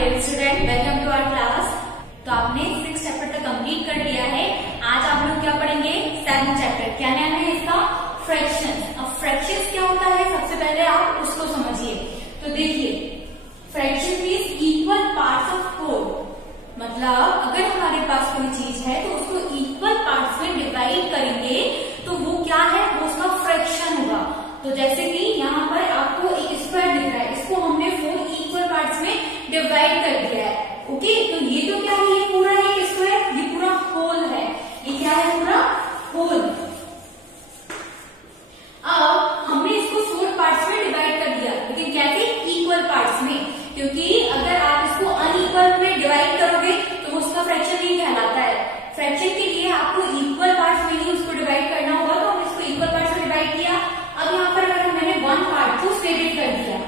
Dear student, welcome to our class. तो आपने 6 chapter तक कंप्लीट कर लिया है। आज आप लोग क्या पढ़ेंगे? 7 चैप्टर। क्या नाम है इसका? फ्रैक्शंस। अब फ्रैक्शंस क्या होता है सबसे पहले आप उसको समझिए। तो देखिए, fraction means equal parts of whole. मतलब अगर हमारे पास कोई चीज है तो उसको इक्वल पार्ट्स में डिवाइड करेंगे तो वो क्या है? वो उसका फ्रैक्शन होगा। तो जैसे कि यहाँ पर आपको एक स्क्वायर दिख रहा है, इसको हमने 4 इक्वल पार्ट्स में डिवाइड कर दिया है। ओके, तो ये तो क्या है? ये पूरा एक स्क्वायर, ये पूरा होल है। ये क्या है? पूरा होल। अब हमने इसको 4 पार्ट्स में डिवाइड कर दिया, लेकिन कैसे? इक्वल पार्ट्स में। क्योंकि अगर आप इसको अनइक्वल में डिवाइड करोगे तो उसका फ्रैक्शन नहीं कहलाता है। फ्रैक्शन के लिए आपको इक्वल पार्ट्स में ही उसको डिवाइड करना होगा, तो हमने इसको इक्वल पार्ट्स में डिवाइड किया। अब यहाँ पर अगर मैंने 1 पार्ट को शेडेड कर दिया,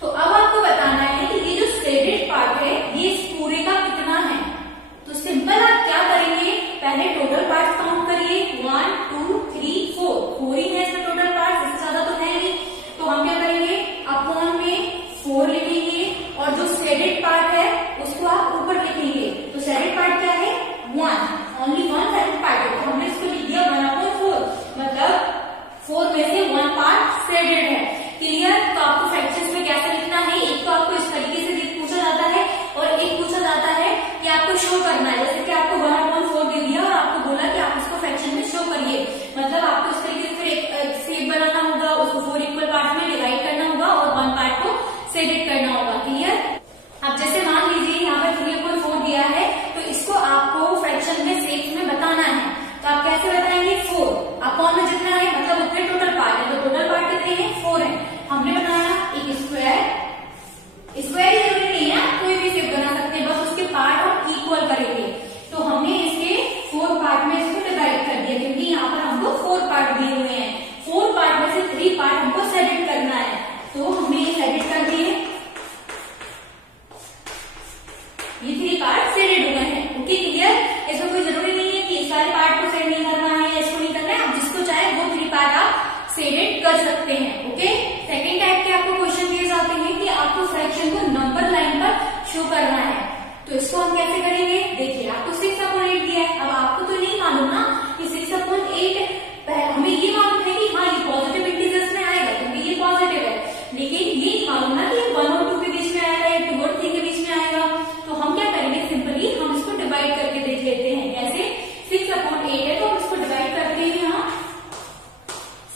तो अब आपको बताना है कि ये जो शेडेड पार्ट है ये इस पूरे का कितना है। तो सिंपल आप क्या करेंगे? पहले टोटल पार्ट्स काउंट करिए। 1 2 3 4 ही है इसमें टोटल पार्ट्स, इससे ज्यादा तो है नहीं। तो हम क्या करेंगे? अपॉन में 4 लिखेंगे और जो शेडेड पार्ट है उसको आप ऊपर लिखेंगे। तो शेडेड पार्ट क्या है? 1, ओनली 1 शेडेड पार्ट है। तो हमने इसको लिख दिया 1/4, मतलब 4 में से 1 पार्ट शेडेड है। क्लियर? तो आपको फ्रैक्शंस में कैसे लिखना है? एक तो आपको इस तरीके से पूछा जाता है और एक पूछा जाता है कि आपको शो करना है। जैसे कि आपको 1/4 दे दिया और आपको बोला कि आप इसको फ्रैक्शन में शो करिए। मतलब आपको इस तरीके से एक शेप बनाना होगा, उसको 4 इक्वल पार्ट में डिवाइड करना होगा और 1 पार्ट को शेडेड करना होगा। क्लियर? अब जैसे मान लीजिए यहाँ पर 3/4 दिया है, तो इसको आपको फ्रैक्शन में शेप में बताना है। तो आप कैसे बताएंगे? 4 अपॉन में जितना है, मतलब उतने टोटल पार्ट है। तो टोटल पार्ट कितने हैं? 4 है। हमने बनाया एक स्क्वायर। स्क्वायर ही जरूरी नहीं है, कोई भी शेप बना सकते हैं, बस उसके पार्ट हम इक्वल करेंगे। तो हमने इसके 4 पार्ट में इसको डिवाइड कर दिया, क्योंकि यहाँ पर हमको 4 पार्ट दिए हुए हैं। 4 पार्ट में से 3 पार्ट हमको शेडेड करना है, तो हमने ये शेडेड कर दिए। ये 3 पार्ट शेडेड हो गए हैं। Okay, clear? इसमें कोई जरूरी नहीं है कि सारे पार्ट को शेड नहीं करना है या इसको नहीं करना है। आप जिसको चाहे वो 3 पार्ट आप शेडेड कर सकते हैं। ओके, सेकेंड टाइप के आपको क्वेश्चन दिए जाते हैं कि आपको फ्रैक्शन को नंबर लाइन पर शो करना है। तो इसको हम कैसे करेंगे? देखिए, आपको 6/8 दिया है। अब आपको तो नहीं मालूम ना कि 6/8, हमें ये मालूम है कि हाँ ये पॉजिटिव इंटीजर्स में आएगा क्योंकि ये पॉजिटिव है, लेकिन ये मालूम ना कि 1 और 2 के बीच में आएगा या 2 और 3 के बीच में आएगा। तो हम क्या करेंगे? सिंपली हम इसको डिवाइड करके देख लेते हैं। कैसे? 6/8 है तो हम इसको डिवाइड करते हैं यहाँ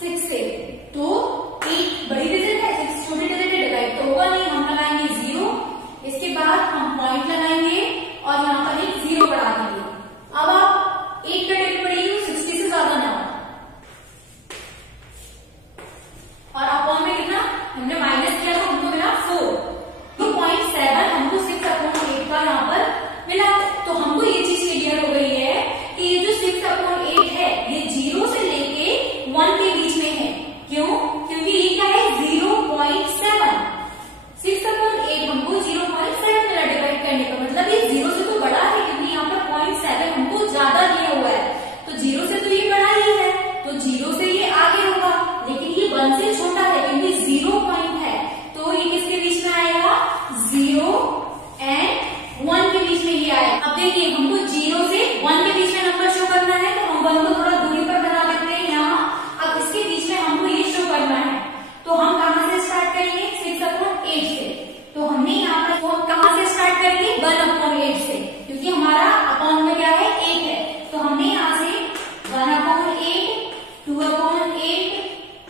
6 से। तो 8 बड़ी डिजिट है, 6 छोटी डिजिट है, डिवाइड तो होगा नहीं। हम लगाएंगे 0, इसके बाद हम पॉइंट लगाएंगे और यहाँ पर एक 0 बढ़ा देंगे। अब आप 8 का डिजिट बढ़ेगी 60 से ज्यादा ना हो। और अपॉन में कितना? हमने माइनस किया तो हमको मिला 4। 2.7 हमको 6/8 का यहाँ पर मिला। तो हमको ये चीज क्लियर हो गई है कि ये जो 6/8 है ये 0 से लेके 1 के बीच में है। क्यों? क्योंकि ये क्या है? 0.7। 6/8 हमको 0.7 मिला डिवाइड करने का, मतलब ये 0 से तो बड़ा है, क्योंकि यहाँ पर 0.7 हमको ज्यादा दिया हुआ है। तो 0 से तो ये बड़ा ही है, तो 0 से ये आगे होगा, लेकिन ये 1 से छोटा है क्योंकि 0 पॉइंट है। तो ये किसके बीच में आएगा? 0 एंड 1 के बीच में ये आएगा। अब देखिए, हमको 0 से 1 के बीच में नंबर शो करना है, तो हम 1 को थोड़ा दूरी पर बना देते हैं यहाँ। अब इसके बीच में हमको ये शो करना है, तो हम कहाँ से स्टार्ट करेंगे? 6/8 से। तो हमने यहाँ पर कहाँ से स्टार्ट करेंगे? 1/8 से, क्योंकि हमारा अपॉन में क्या है? 8 है। तो हमने यहाँ से 1/8, 2/8,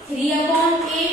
3/8,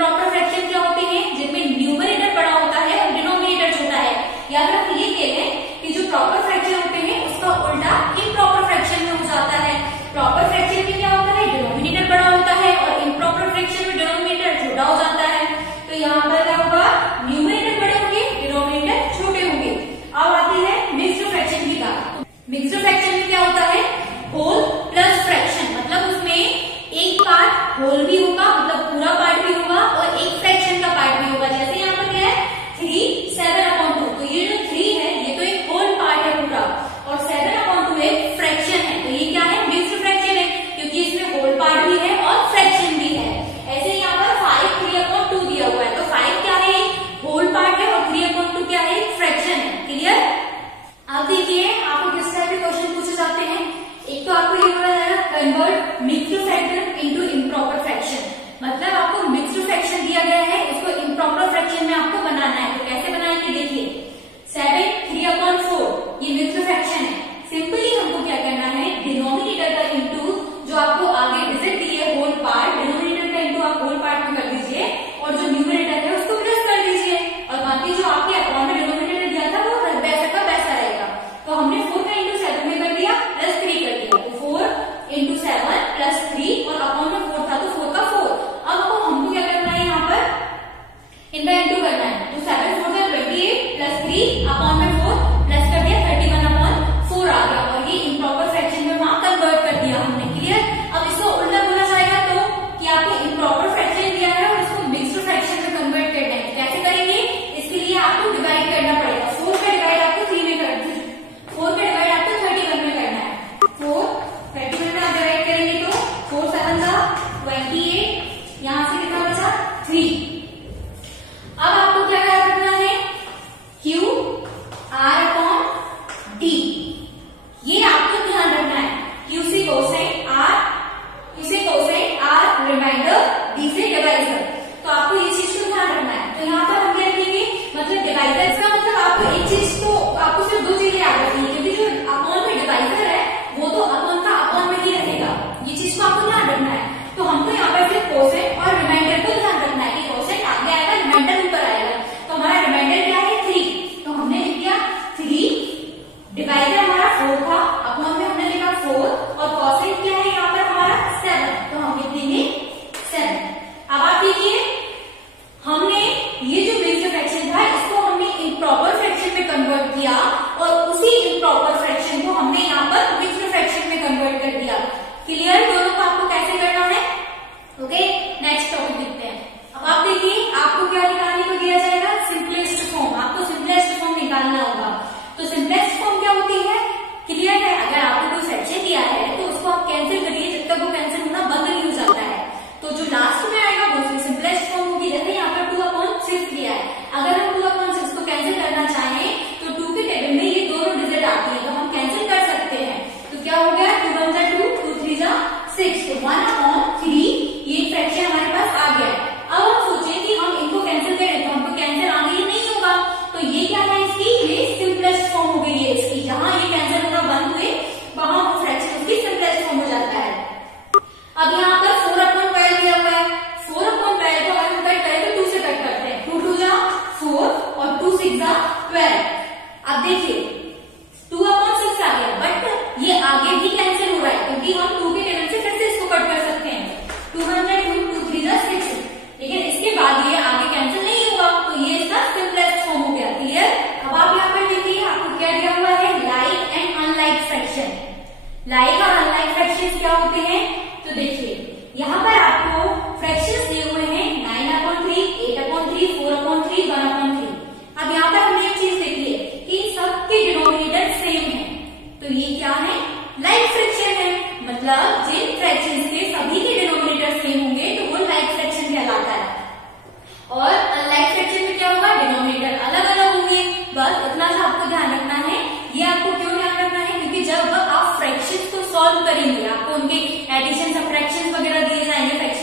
इम्प्रॉपर फ्रैक्शन क्या होते हैं, जिनमें न्यूमरेटर बड़ा होता है और डिनोमिनेटर छोटा है। या फिर हम ये कह लें कि जो प्रॉपर फ्रैक्शन होते हैं उसका उल्टा इम्प्रॉपर फ्रैक्शन में हो जाता है। प्रॉपर फ्रैक्शन में क्या होता है, डिनोमिनेटर बड़ा होता है और इम्प्रॉपर फ्रैक्शन में डिनोमिनेटर छोटा हो जाता है। तो यहाँ पर क्या होगा, न्यूमरेटर बड़े होंगे, डिनोमिनेटर छोटे होंगे। अब आती है मिक्स्ड फ्रैक्शन की बात। मिक्स्ड फ्रैक्शन में क्या होता है, होल प्लस फ्रैक्शन, मतलब उसमें एक पार्ट होल भी होगा, मतलब पूरा पार्ट भी होगा और एक फ्रैक्शन का पार्ट भी होगा। जैसे यहाँ पर क्या है 3 7/2, तो ये जो 3 है ये तो एक होल पार्ट है पूरा और 7/2 एक फ्रैक्शन है। तो ये क्या है, मिक्स्ड फ्रैक्शन है, क्योंकि इसमें होल पार्ट भी है और फ्रैक्शन भी है। ऐसे यहाँ पर 5 3/2 दिया हुआ है, तो 5 क्या है, होल पार्ट है और 3/2 क्या है, फ्रैक्शन है। क्लियर। अब देखिए आपको किस टाइप के क्वेश्चन पूछे जाते हैं। एक तो आपको ये बोला जाएगा convert mixed fraction into improper fraction, मतलब आपको मिक्स्ड फ्रैक्शन दिया गया है, उसको इम्प्रॉपर फ्रैक्शन में आपको बनाना है। तो कैसे बनाएंगे, देखिए 7 3/4 ये मिक्स्ड फ्रैक्शन है। सिंपली हमको क्या करना है, डिनोमिनेटर का इंटू जो आपको आगे डिजिट दिए होल पार्ट, डिनोमिनेटर का इंटू आप होल पार्ट में कर दीजिए और जो न्यूमरेटर है उसको प्लस कर दीजिए और बाकी जो आपके अकाउंट में डिनोमिनेटर दिया था वो वैसा का वैसा रहेगा। तो हमने 4 का इंटू 7 में कर दिया, प्लस 3 कर दिया, तो 4 इंटू 7 प्लस 3 और अकाउंट में 4 था तो 4 का 4। अब हमको क्या करना है, यहाँ पर इनका इंटू करना है। तो 7 4 का 28 प्लस 3 अकाउंट में 4 प्लस कर दिया, 31/4 आ गया और ये इम्प्रॉपर फ्रैक्शन में वहां कन्वर्ट कर दिया हमने। क्लियर। अब इसको उल्टा बोला जाएगा तो कि आपको इम्प्रॉपर फ्रैक्शन दिया है और इसको मिक्स्ड फ्रैक्शन में कन्वर्ट करना है। कैसे करेंगे, इसके लिए आपको डिवाइड करना पड़ेगा। 4 का डिवाइड आपको 3 में कर दी, 4 का डिवाइड आपको 31 में करना है। 4 31 में आप डिवाइड करेंगे तो 4 7 का 28, यहां से कितना बचा 3। अब आपको क्या याद रखना है, Q R/D, ये आपको ध्यान रखना है। Q से कोसाइन, Q से कोसाइन, R रिमाइंडर, D से डिवाइजर। तो आपको ये चीज को ध्यान रखना है। तो यहाँ पर हम क्या रखेंगे, मतलब डिवाइजर का मतलब आपको एक चीज को, आपको सिर्फ 2 चीजें याद रखनी है, क्योंकि जो अकाउंट में डिवाइजर है वो तो अकाउंट का अकाउंट में ही रहेगा। ये चीज को आपको ध्यान रखना है। तो हमको यहाँ पर सिर्फ कोसाइन और रिमाइंडर को ध्यान रखना है कि कोसाइन आगे आएगा, रिमाइंडर ऊपर आएगा। तो हमारा रिमाइंडर क्या है 3, तो हमने लिख दिया 3, डिवाइजर हमारा 4 था, अकाउंट में हमने लिखा 4 और कोसाइन क्या है यहाँ पर हमारा 7, तो हम लिख देंगे 7। अब आप देखिए हमने ये जो मिक्स्ड फ्रैक्शन था इसको हमने इम्प्रॉपर फ्रैक्शन में कन्वर्ट किया और उसी इम्प्रॉपर फ्रैक्शन को हमने यहाँ पर मिक्स्ड फ्रैक्शन में कन्वर्ट कर दिया। क्लियर। दोनों को आपको कैसे करना है। ओके, नेक्स्ट टॉपिक देखते हैं। अब आप देखिए आपको क्या निकालने को दिया जाएगा, सिंपलेस्ट फॉर्म। आपको सिंपलेस्ट फॉर्म निकालना होगा। तो सिंपलेस्ट फॉर्म क्या होती है, क्लियर है। अगर आपको कोई फ्रैक्शन दिया है तो उसको आप कैंसिल करिए जब तक वो कैंसिल होना बंद नहीं हो जाता है। तो जो लास्ट में आएगा वो उसकी सिंपलेस्ट फॉर्म होगी। जैसे यहाँ पर 2/6 दिया है, अगर हम 2/6 को कैंसिल करना चाहें तो 2 के टेबल में ये दोनों डिजिट आती है, तो हम कैंसिल कर सकते हैं। तो क्या हो गया, 2 1 2 2 3 6, तो 1/3 ये फ्रैक्शन हमारे पास आ गया है। अब हम सोचें कि हम इनको कैंसिल करें तो हमको कैंसिल आगे ये नहीं होगा, तो ये क्या है इसकी, ये सिंपलेस्ट फॉर्म हो गई है इसकी। जहां ये कैंसिल होना बंद हुए वहां वो फ्रैक्शन उसकी सिंपलेस्ट फॉर्म हो जाता है। अब यहाँ पर 4/12 दिया हुआ है, 4/12 को अगर हम कट करें तो 2 से कट करते हैं, 2 2 जा 4 और 2 6 जा 12। अब देखिए 2/6 आ गया, बट ये आगे भी कैंसिल हो रहा है क्योंकि हम 2 के टेबल से फिर से इसको कट कर सकते हैं। 2 1 2 2 3 जा 6, लेकिन इसके बाद ये आगे कैंसिल नहीं होगा, तो ये इसका सिंपलेस्ट फॉर्म हो गया। क्लियर। अब आप यहाँ पर देखिए आपको क्या दिया हुआ है, like and unlike fraction. Like और अनलाइक फ्रैक्शन क्या होते हैं, तो देखिए यहाँ पर आपको फ्रैक्शंस दिए हुए हैं 9/3, 8/3, 4/3, 1/3। अब यहाँ पर हमने एक चीज देखी है कि सबके डिनोमिनेटर सेम है, तो ये क्या है, लाइक फ्रैक्शन है। मतलब जिन फ्रैक्शंस के सभी के डिनोमिनेटर सेम होंगे तो वो लाइक फ्रैक्शन कहलाता है। और अनलाइक फ्रैक्शन में क्या होगा, डिनोमिनेटर अलग अलग होंगे। बस इतना सा आपको ध्यान रखना है। ये आपको क्यों ध्यान रखना है, जब आप फ्रैक्शंस को सॉल्व करेंगे आपको उनके एडिशन सब्ट्रैक्शन वगैरह दिए जाएंगे फ्रैक्शन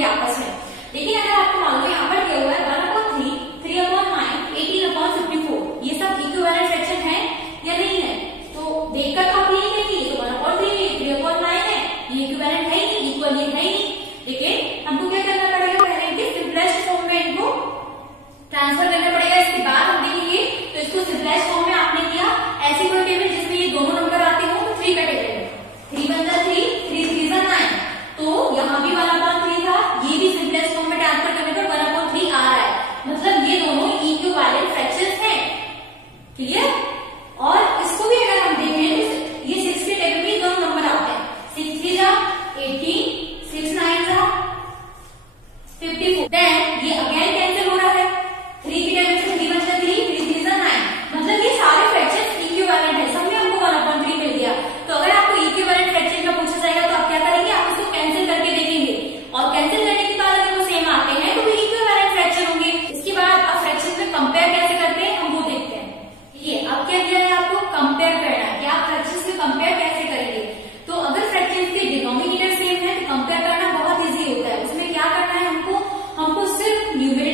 होंगे आपस में। लेकिन अगर आपको मालूम है यहाँ पर क्या हुआ है 1/3, 3/9, 18/54, ये सब इक्विवेलेंट फ्रैक्शन है या नहीं है? तो देखकर तो आप यही कहेंगे तो 1/3 है, 3/9 है, ये इक्विवेलेंट है ही, इक्वल ये है ही। लेकिन हमको क्या करना पड़ेगा, पहले इनके सिंपलेस्ट फॉर्म में इनको ट्रांसफर करना पड़ेगा। इसके बाद हम देखेंगे तो इसको सिंपलेस्ट फॉर्म में आपने किया ऐसी कोई टेबल जिसमें ये दोनों नंबर आते हो तो 3 का टेबल है, 3 1 जा 3, 3 3 जा 9, तो यहाँ भी 1/3 था, ये भी सिंपलेस्ट फॉर्म में ट्रांसफर करने पर 1/3 आ रहा है, मतलब ये दोनों इक्विवेलेंट फ्रैक्शंस हैं। क्लियर? और इसको भी अगर हम देखें तो ये 6 के टेबल में दोनों नंबर आते हैं, 6 3 जा 18, 6 9 जा 54, देन ये अगेन कैंसिल हो रहा है, 3 की टेबल से 3 1 जा 3, 3 3 जा 9, मतलब ये सारे फ्रैक्शंस इक्विवेलेंट है, सब में हमको 1/3 मिल गया। तो अगर आपको इक्विवेलेंट फ्रैक्शन का पूछा जाएगा तो आप क्या करेंगे, आप उसको कैंसिल करके देखेंगे और कैंसिल करने के बाद अगर वो सेम आते हैं तो वो इक्विवेलेंट फ्रैक्शन होंगे। इसके बाद आप फ्रैक्शन में कंपेयर कैसे करते हैं हम वो देखते हैं। ये अब क्या दिया है आपको, कंपेयर करना है कि आप फ्रैक्शंस में कंपेयर कैसे करेंगे। तो अगर फ्रैक्शंस के डिनोमिनेटर सेम है तो कंपेयर करना बहुत इजी होता है। उसमें क्या करना है हमको सिर्फ न्यूमरेटर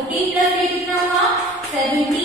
14 प्लस 8 कितना हुआ 17